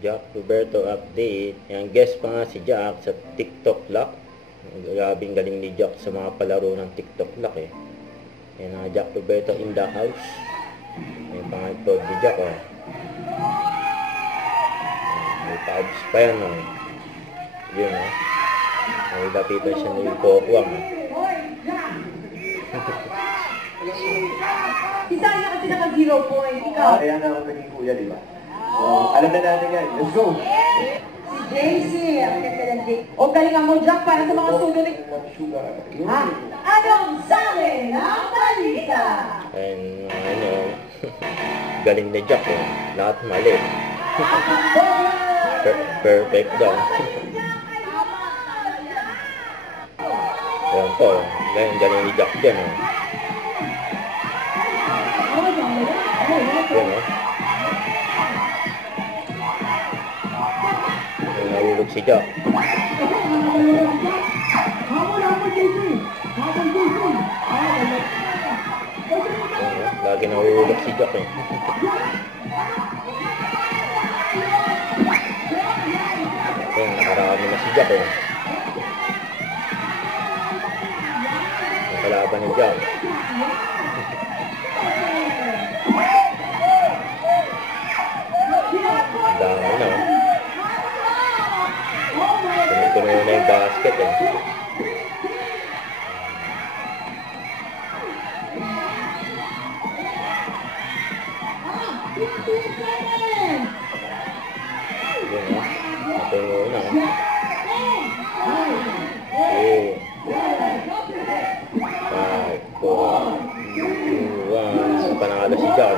Jack Roberto update. Yan, guest pa nga si Jack sa TikTok Lock. Grabing galing ni Jack sa mga palaro ng TikTok Lock eh. Yan, Jack Roberto in the house. May pangitod ni Jack oh. May tabs pa yan oh. Yun oh. May lapitan siya ng ipokwang oh. Isa na kasi naka-0 point. Ikaw? Kaya na ako naging kuya, di ba? So, alam na natin yan. Let's go! Si JC. Ang excellent day. O galingan mo, Jack, para sa mga sunurin. Ha? Anong sabi ng balita? And ano, galing ni Jack eh. Lahat mali. Perfect daw. Ayan po. Galing ni Jack dyan eh. Yan o. Nahulog si Jack. Lagi nahulog si Jack eh. Ayan, nakarami na si Jack eh. Nakalaban ni Jack. Dami na oh. Tuloy na yung basket eh. Yun oh. Tuloy na oh. Okay. 5, 4, 2, 1. Panangalo si Jack.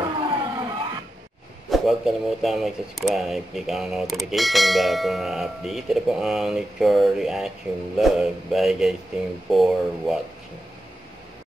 Huwag kalimutan mag-subscribe, click ang notification bell para ma-update. Ito po ang Nature Reaction Vlog. Bye guys, thank you for watching.